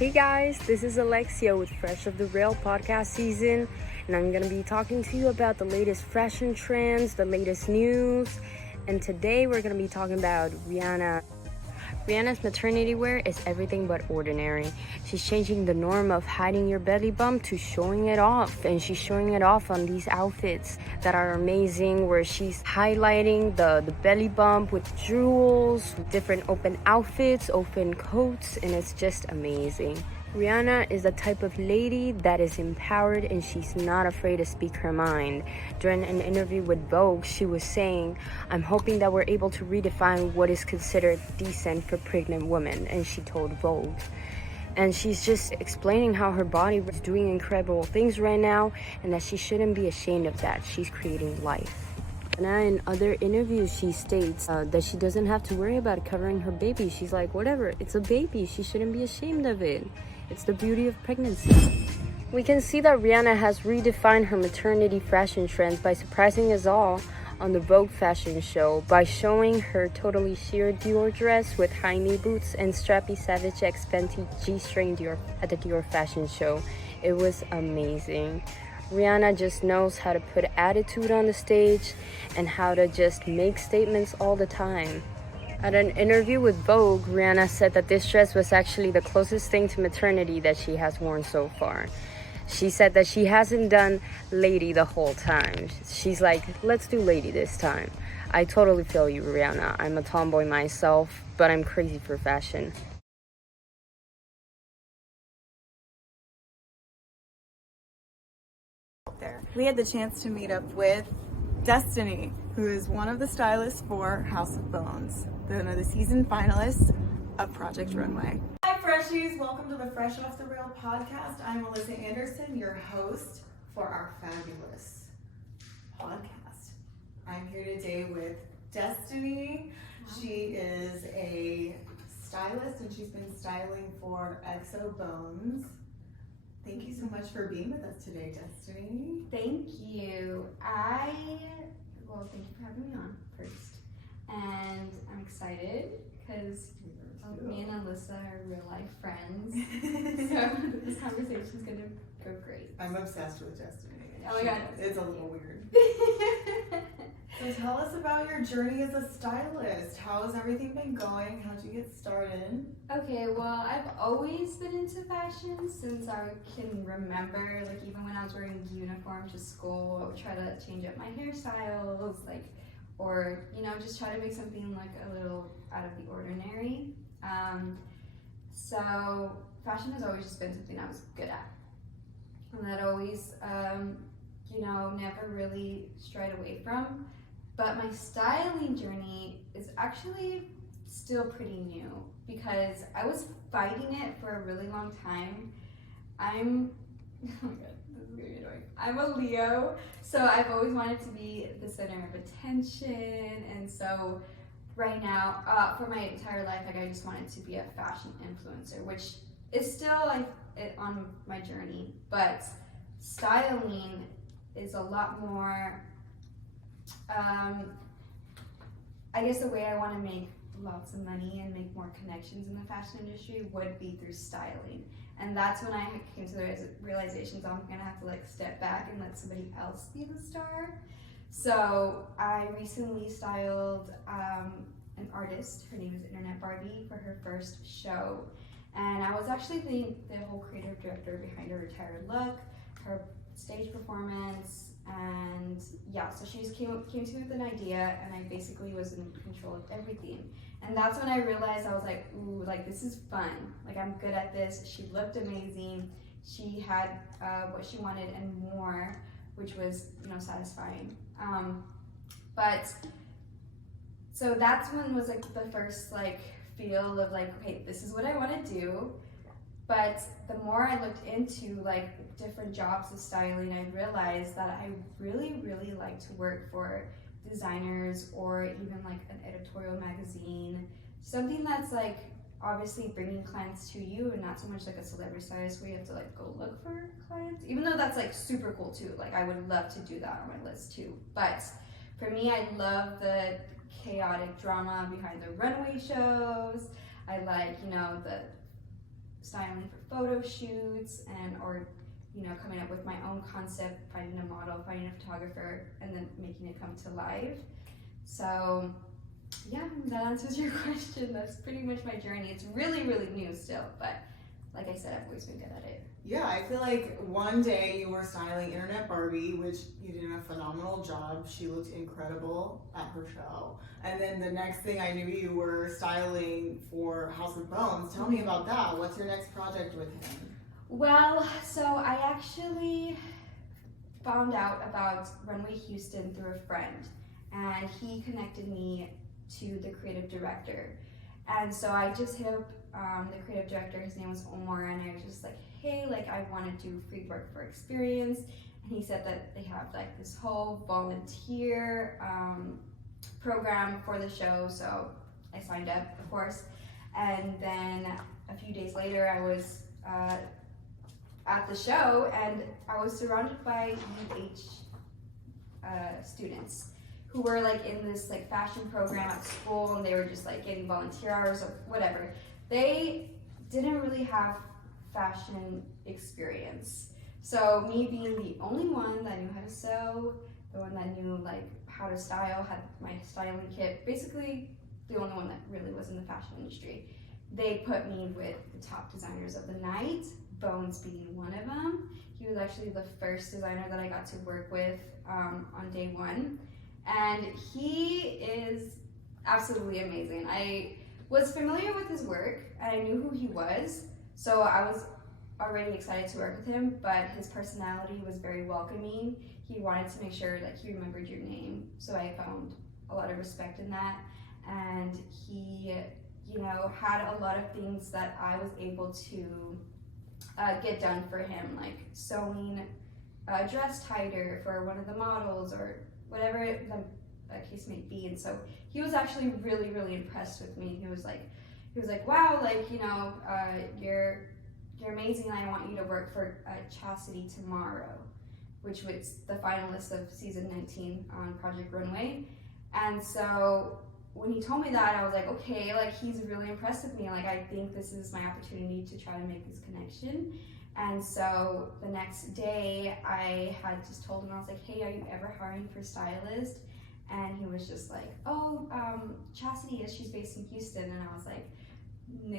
Hey guys, this is Alexia with Fresh of the Rail podcast season, and I'm going to be talking to you about the latest fashion trends, the latest news, and today we're going to be talking about Rihanna. Rihanna's maternity wear is everything but ordinary. She's changing the norm of hiding your belly bump to showing it off, and she's showing it off on these outfits that are amazing, where she's highlighting the belly bump with jewels, different open outfits, open coats, and it's just amazing. Rihanna is the type of lady that is empowered and she's not afraid to speak her mind. During an interview with Vogue, she was saying, "I'm hoping that we're able to redefine what is considered decent for pregnant women," and she told Vogue. And she's just explaining how her body was doing incredible things right now and that she shouldn't be ashamed of that. She's creating life. And in other interviews, she states that she doesn't have to worry about covering her baby. She's like, whatever, it's a baby. She shouldn't be ashamed of it. It's the beauty of pregnancy. We can see that Rihanna has redefined her maternity fashion trends by surprising us all on the Vogue fashion show by showing her totally sheer Dior dress with high knee boots and strappy Savage X Fenty G-string Dior at the Dior fashion show. It was amazing. Rihanna just knows how to put attitude on the stage and how to just make statements all the time. At an interview with Vogue, Rihanna said that this dress was actually the closest thing to maternity that she has worn so far. She said that she hasn't done lady the whole time. She's like, let's do lady this time. I totally feel you, Rihanna. I'm a tomboy myself, but I'm crazy for fashion. We had the chance to meet up with Destiny, who is one of the stylists for House of Bones, one of the season finalists of Project Runway. Hi Freshies, welcome to the Fresh Off the Rail podcast. I'm Melissa Anderson, your host for our fabulous podcast. I'm here today with Destiny. She is a stylist and she's been styling for XO Bones. Thank you so much for being with us today, Destiny. Thank you. Thank you for having me on first. And I'm excited because me and Alyssa are real life friends. So this conversation's gonna go great. I'm obsessed with Destiny. Oh my god. It's a little weird. So tell us about your journey as a stylist. How has everything been going? How'd you get started? Okay, well, I've always been into fashion since I can remember. Like, even when I was wearing uniform to school, I would try to change up my hairstyles, or just try to make something like a little out of the ordinary. So fashion has always just been something I was good at, and that always, never really strayed away from. But my styling journey is actually still pretty new because I was fighting it for a really long time. Oh my god, this is gonna be annoying. I'm a Leo, so I've always wanted to be the center of attention, and so right now, for my entire life, I just wanted to be a fashion influencer, which is still on my journey, but styling is a lot more, I guess the way I want to make lots of money and make more connections in the fashion industry would be through styling. And that's when I came to the realization that I'm gonna have to step back and let somebody else be the star. So I recently styled an artist. Her name is Internet Barbie for her first show. And I was actually the whole creative director behind her entire look, her stage performance, and yeah, so she just came to me with an idea, and I basically was in control of everything. And that's when I realized I was like, ooh, this is fun. I'm good at this. She looked amazing. She had what she wanted and more, which was, satisfying. But so that's when was the first feel of okay, this is what I want to do. But the more I looked into different jobs of styling, I realized that I really, really like to work for designers or even an editorial magazine, something that's obviously bringing clients to you and not so much a celebrity stylist where you have to go look for clients, even though that's super cool too. I would love to do that on my list too. But for me, I love the chaotic drama behind the runway shows. I like, styling for photo shoots or coming up with my own concept, finding a model, finding a photographer, and then making it come to life. So yeah, that answers your question. That's pretty much my journey. It's really, really new still, but like I said, I've always been good at it. Yeah, I feel like one day you were styling Internet Barbie, which you did a phenomenal job. She looked incredible at her show. And then the next thing I knew, you were styling for House of Bones. Tell me about that. What's your next project with him? Well, so I actually found out about Runway Houston through a friend, and he connected me to the creative director. And so I just hit up the creative director. His name was Omar, and I was just like, hey, like I want to do free work for experience. And he said that they have like this whole volunteer program for the show. So I signed up, of course. And then a few days later, I was at the show, and I was surrounded by UH students who were like in this like fashion program at school, and they were just like getting volunteer hours or whatever. They didn't really have fashion experience. So me being the only one that knew how to sew, the one that knew like how to style, had my styling kit, basically the only one that really was in the fashion industry. They put me with the top designers of the night, Bones being one of them. He was actually the first designer that I got to work with on day one. And he is absolutely amazing. I was familiar with his work and I knew who he was, so I was already excited to work with him, but his personality was very welcoming. He wanted to make sure that he remembered your name, so I found a lot of respect in that. And he, had a lot of things that I was able to get done for him, like sewing a dress tighter for one of the models or whatever the case may be. And so he was actually really, really impressed with me. He was like, wow, like, you're amazing. I want you to work for Chastity tomorrow, which was the finalist of season 19 on Project Runway. And so when he told me that, I was like, okay, like he's really impressed with me. Like I think this is my opportunity to try to make this connection. And so the next day I had just told him, I was like, hey, are you ever hiring for Stylist? And he was just like, oh, Chastity is, she's based in Houston. And I was like, no.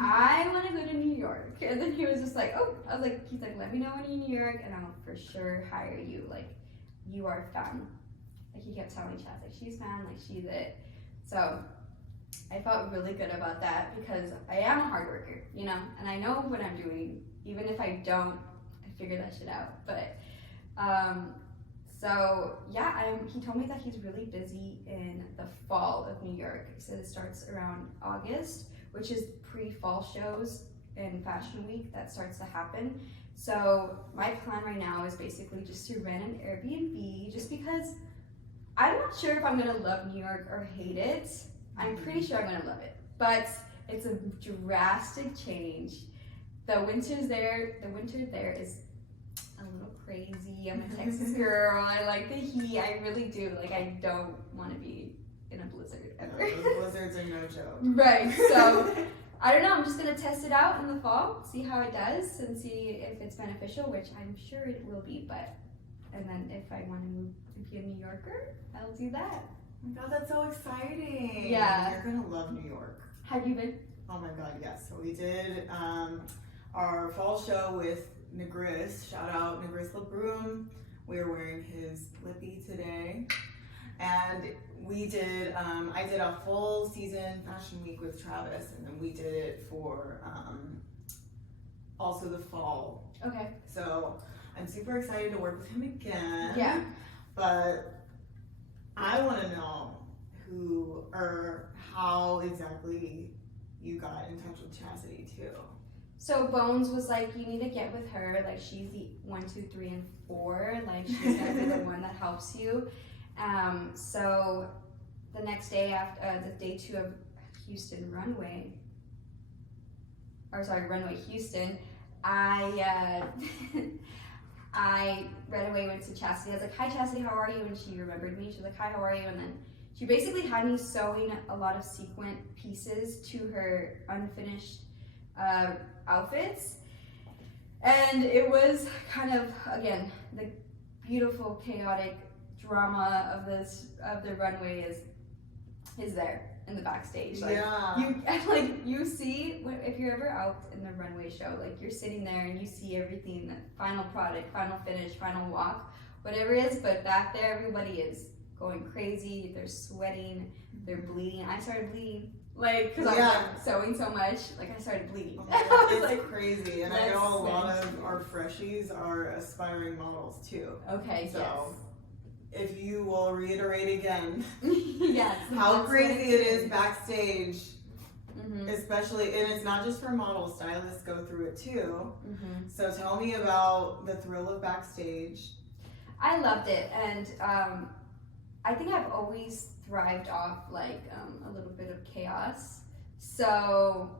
I want to go to New York. And then he was just like, oh, he's like, let me know when you're in New York and I'll for sure hire you. Like, you are fun. Like he kept telling me, Chaz, like she's fun, like she's it. So I felt really good about that because I am a hard worker, and I know what I'm doing. Even if I don't, I figure that shit out. But so yeah, he told me that he's really busy in the fall of New York. He said it starts around August, which is pre-fall shows in Fashion Week that starts to happen. So my plan right now is basically just to rent an Airbnb, just because I'm not sure if I'm gonna love New York or hate it. I'm pretty sure I'm gonna love it, but it's a drastic change. The winter there is a little crazy. I'm a Texas girl. I like the heat. I really do. Like I don't want to be in a blizzard ever. No, those blizzards are no joke. Right. So I don't know. I'm just gonna test it out in the fall, see how it does, and see if it's beneficial, which I'm sure it will be. And then if I want to move to be a New Yorker, I'll do that. Oh my God, that's so exciting. Yeah. You're gonna love New York. Have you been? Oh my God, yes. So we did our fall show with Negris. Shout out Negris LeBroom. We are wearing his lippy today. And we did, I did a full season fashion week with Travis, and then we did it for also the fall. Okay. So I'm super excited to work with him again. Yeah. But I want to know who or how exactly you got in touch with Chastity too. So Bones was like, you need to get with her. Like she's the 1, 2, 3, and 4. Like she's gonna be the one that helps you. So the next day after the day 2 of Runway Houston, I right away went to Chastity. I was like, hi Chastity, how are you? And she remembered me. She was like, hi, how are you? And then she basically had me sewing a lot of sequin pieces to her unfinished outfits. And it was kind of, again, the beautiful, chaotic drama of the runway is there in the backstage. Like, you see, if you're ever out in the runway show, like you're sitting there and you see everything, the final product, final finish, final walk, whatever it is, but back there everybody is going crazy, they're sweating, they're bleeding. I started bleeding. Like, because I was like sewing so much, like I started bleeding. Oh my God, it's like crazy, and I know a lot of our freshies are aspiring models too. Okay, so if you will reiterate again, yes, how crazy it is backstage, especially, and it's not just for models, stylists go through it too. So tell me about the thrill of backstage. I loved it, and I think I've always thrived off like a little bit of chaos. So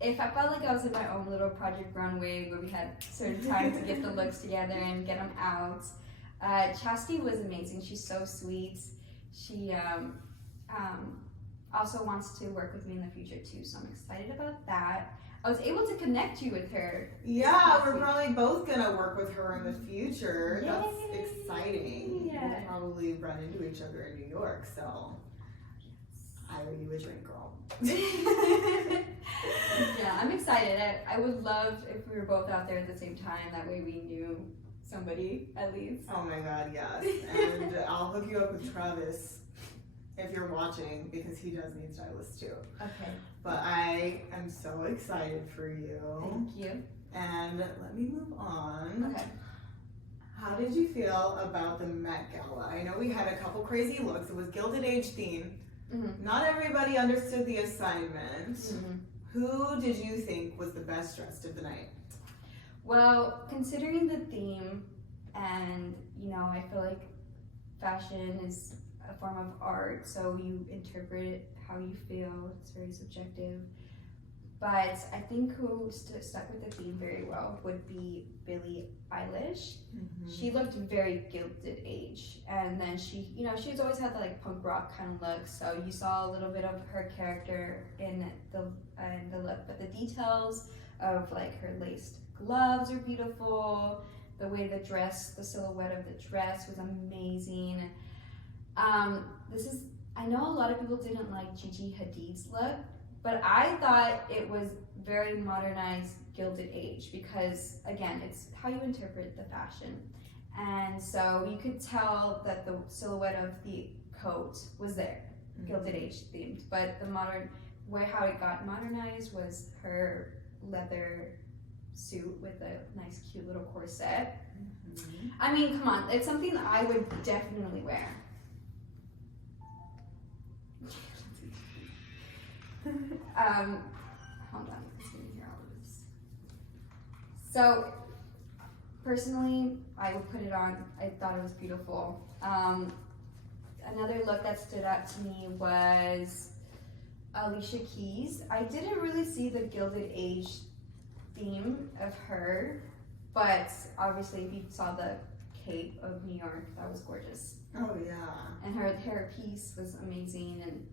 if I felt like I was in my own little project runway where we had certain time to get the looks together and get them out, Chastity was amazing. She's so sweet. She also wants to work with me in the future too, so I'm excited about that. I was able to connect you with her. Yeah, we're probably both gonna work with her in the future. Yay. That's exciting. Yeah. We'll probably run into each other in New York, so I owe you a drink, girl. Yeah, I'm excited. I would love if we were both out there at the same time. That way we knew somebody at least. Oh my God, yes. And I'll hook you up with Travis if you're watching, because he does need stylists too. Okay. But I am so excited for you. Thank you. And let me move on. Okay. How did you feel about the Met Gala? I know we had a couple crazy looks. It was Gilded Age theme. Not everybody understood the assignment. Who did you think was the best dressed of the night? Well, considering the theme, and you know, I feel like fashion is a form of art, so you interpret it how you feel. It's very subjective. But I think who stuck with the theme very well would be Billie Eilish. She looked very Gilded Age, and then she, you know, she's always had the like punk rock kind of look. So you saw a little bit of her character in the look, but the details of like her laced gloves are beautiful. The way the dress, the silhouette of the dress was amazing. I know a lot of people didn't like Gigi Hadid's look, but I thought it was very modernized Gilded Age because, again, it's how you interpret the fashion. And so you could tell that the silhouette of the coat was there, Gilded Age themed, but the modern way how it got modernized was her leather suit with a nice cute little corset. I mean, come on, it's something that I would definitely wear. Hold on, let's see here all of this. So, personally, I would put it on. I thought it was beautiful. Another look that stood out to me was Alicia Keys. I didn't really see the Gilded Age theme of her, but obviously if you saw the Cape of New York, that was gorgeous. Oh yeah. And her hair piece was amazing, and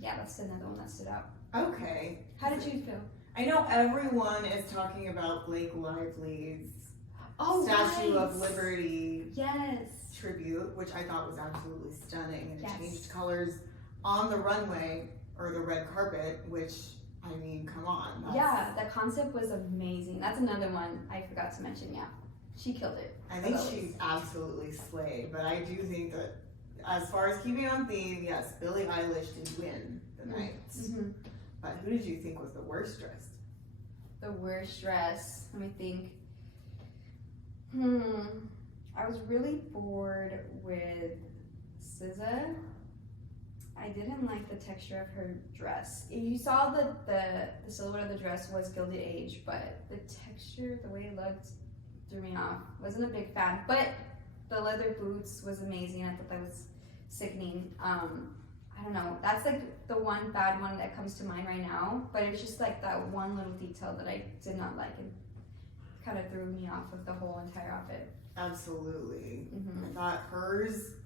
yeah, that's another one that stood out. Okay. How did you feel? I know everyone is talking about Blake Lively's Statue of Liberty tribute, which I thought was absolutely stunning, and it changed colors on the runway or the red carpet, which, I mean, come on. Yeah, the concept was amazing. That's another one I forgot to mention. Yeah, she killed it. I think she's absolutely slayed, but I do think that as far as keeping on theme, yes, Billie Eilish did win the night. But who did you think was the worst dressed? The worst dress? Let me think. I was really bored with SZA. I didn't like the texture of her dress. You saw the silhouette of the dress was Gilded Age, but the texture, the way it looked, threw me off. Wasn't a big fan, but the leather boots was amazing. I thought that was sickening. I don't know. That's like the one bad one that comes to mind right now, but it's just like that one little detail that I did not like and kind of threw me off of the whole entire outfit. Absolutely. I thought hers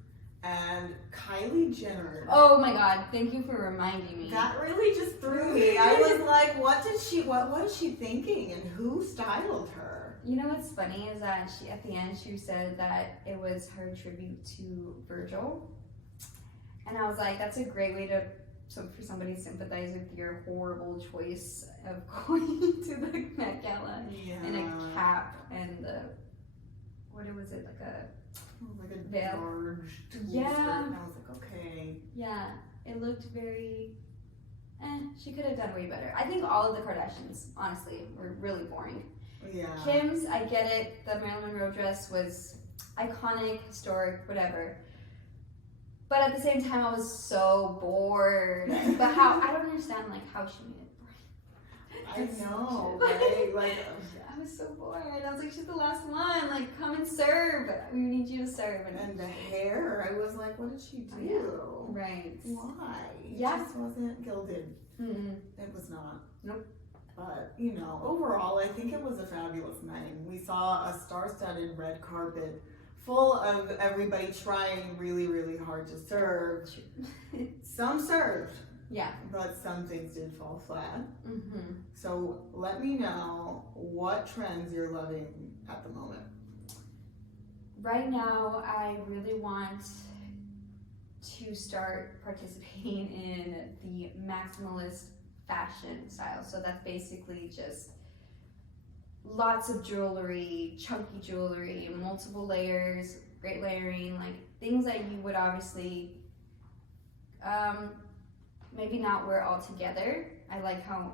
and Kylie Jenner. Oh my god, thank you for reminding me. That really just threw me. I was like, what is she thinking, and who styled her? You know what's funny is that she, at the end, she said that it was her tribute to Virgil. And I was like, that's a great way to, for somebody to sympathize with your horrible choice of going to the Met Gala in a cap and the, what was it, like a veil. Large Yeah. skirt. And I was like, okay. Yeah, it looked very, she could have done way better. I think all of the Kardashians, honestly, were really boring. Yeah. Kim's, I get it, the Marilyn Monroe dress was iconic, historic, whatever. But at the same time, I was so bored. But how, I don't understand, like, how she made it boring. I know, right? Like, I was so bored. I was like, she's the last one. Like, come and serve. We need you to serve. and the hair, I was like, what did she do? Oh, yeah. Right. Why? Yeah. It just wasn't gilded. Mm-hmm. It was not. Nope. But, you know, overall, I think it was a fabulous night. We saw a star-studded red carpet full of everybody trying really, really hard to serve. Some served. Yeah. But some things did fall flat. Mm-hmm. So let me know what trends you're loving at the moment. Right now, I really want to start participating in the maximalist fashion style. So that's basically just lots of jewelry, chunky jewelry, multiple layers, great layering, like things that you would obviously maybe not wear all together. I like how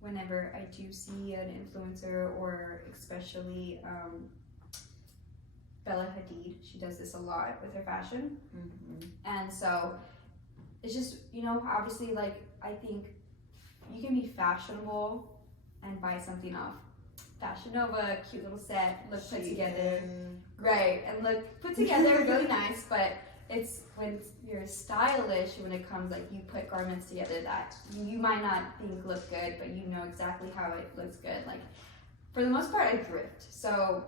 whenever I do see an influencer, or especially Bella Hadid, she does this a lot with her fashion. Mm-hmm. And so it's just, you know, obviously, like, I think you can be fashionable and buy something off Fashion Nova, cute little set, look put together. Right, and look put together, really nice, but it's when you're stylish, when it comes, like, you put garments together that you might not think look good, but you know exactly how it looks good. Like, for the most part, I thrift. So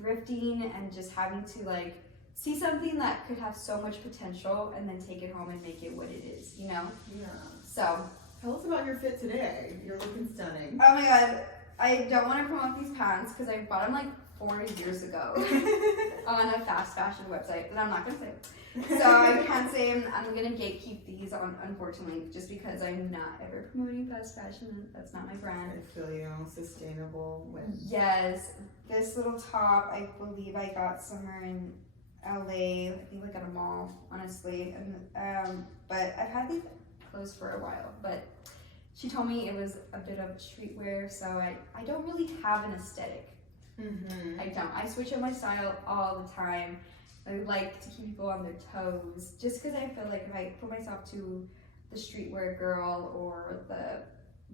thrifting and just having to, like, see something that could have so much potential and then take it home and make it what it is, you know? Yeah. So. Tell us about your fit today. You're looking stunning. Oh my god, I don't want to promote these pants because I bought them like 4 years ago on a fast fashion website that I'm not going to say. So I can't say I'm going to gatekeep these, unfortunately, just because I'm not ever promoting fast fashion. That's not my brand. I feel you. Sustainable wins. Yes, this little top, I believe I got somewhere in LA, I think like at a mall, honestly. And, but I've had these clothes for a while, but she told me it was a bit of streetwear, so I don't really have an aesthetic. Mm-hmm. I don't. I switch up my style all the time. I like to keep people on their toes, just because I feel like if I put myself to the streetwear girl or the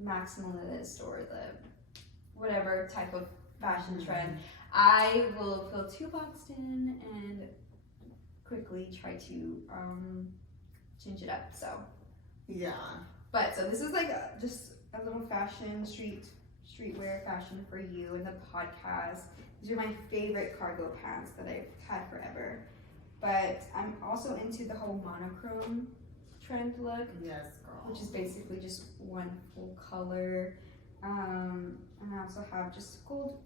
maximalist or the whatever type of fashion trend, I will feel too boxed in and quickly try to change it up. So yeah. But so this is like just a little fashion streetwear fashion for you in the podcast. These are my favorite cargo pants that I've had forever. But I'm also into the whole monochrome trend look. Yes, girl. Which is basically just one full color. And I also have just gold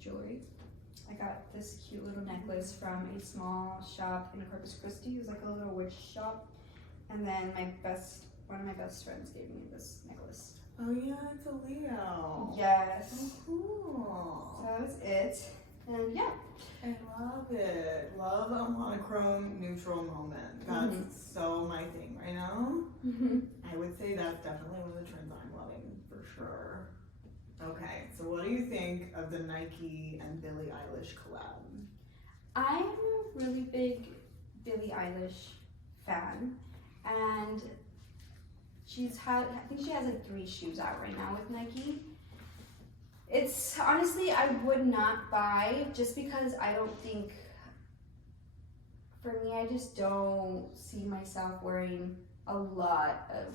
jewelry. I got this cute little necklace from a small shop in Corpus Christi. It was like a little witch shop. And then one of my best friends gave me this necklace. Oh yeah, it's a Leo. Yes. Oh, cool. So that was it. And yeah. I love it. Love a monochrome neutral moment. That's so my thing right now. I would say that's definitely one of the trends I'm loving for sure. Okay, so what do you think of the Nike and Billie Eilish collab? I'm a really big Billie Eilish fan, and I think she has like 3 shoes out right now with Nike. It's honestly, I would not buy just because I don't think, for me, I just don't see myself wearing a lot of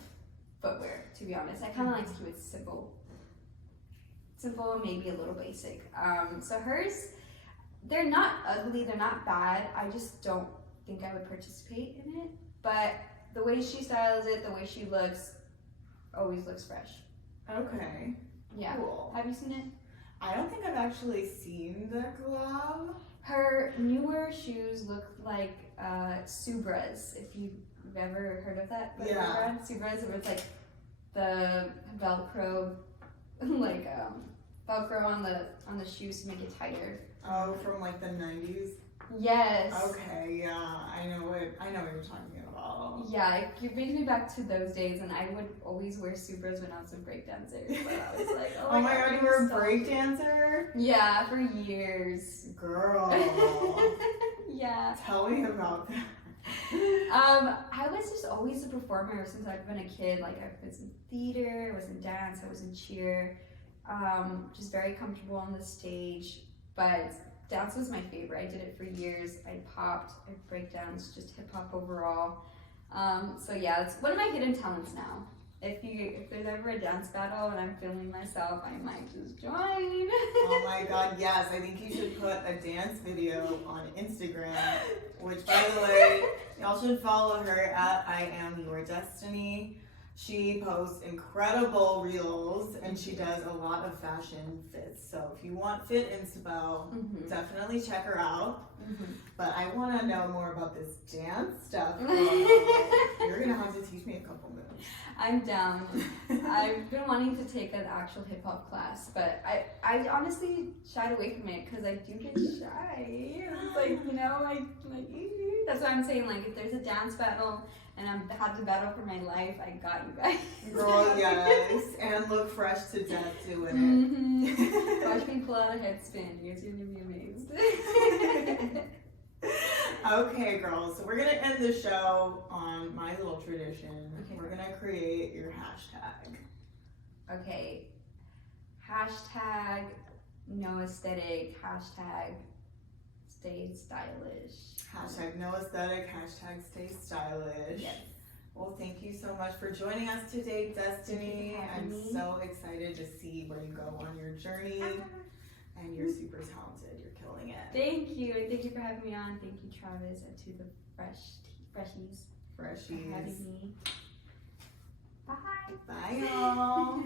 footwear, to be honest. I kind of like to keep it simple, maybe a little basic. So hers, they're not ugly, they're not bad. I just don't think I would participate in it. But the way she styles it, the way she looks, always looks fresh. Okay. Yeah. Cool. Have you seen it? I don't think I've actually seen the glove. Her newer shoes look like Subras, if you've ever heard of that. Yeah. Subras, where it's like the Velcro, like Velcro on the shoes to make it tighter. Oh, from like the 90s? Yes. Okay, yeah, I know what you're talking about. Yeah, it brings me back to those days, and I would always wear Subras when I was a breakdancer. But I was like, oh my god, you were a breakdancer? Yeah, for years. Girl. Yeah. Tell me about that. I was just always a performer since I've been a kid. Like I was in theater, I was in dance, I was in cheer. Just very comfortable on the stage. But dance was my favorite. I did it for years. I popped, I break dance, just hip hop overall. So yeah, it's one of my hidden talents now. If there's ever a dance battle and I'm filming myself, I might just join. Oh my god, yes. I think you should put a dance video on Instagram, which by the way, y'all should follow her at I Am Your Destiny. She posts incredible reels and she does a lot of fashion fits. So if you want fit inspo, definitely check her out. But I want to know more about this dance stuff. You're going to have to teach me a couple moves. I'm down. I've been wanting to take an actual hip hop class, but I honestly shied away from it because I do get shy. It's like, you know, like that's why I'm saying, like, if there's a dance battle and I have to battle for my life, I got you guys. Girl, yes. And look fresh to death doing it. Watch me pull out a headspin. You guys are going to be amazed. Okay, girls. So we're going to end the show on my little tradition. Okay. We're going to create your hashtag. Okay. Hashtag no aesthetic. Hashtag stay stylish. Hashtag no aesthetic. Hashtag stay stylish. Yes. Well, thank you so much for joining us today, Destiny. I'm so excited to see where you go on your journey. And you're super talented. You're killing it. Thank you. And thank you for having me on. Thank you, Travis, and to the freshies. For having me. Bye. Bye, y'all.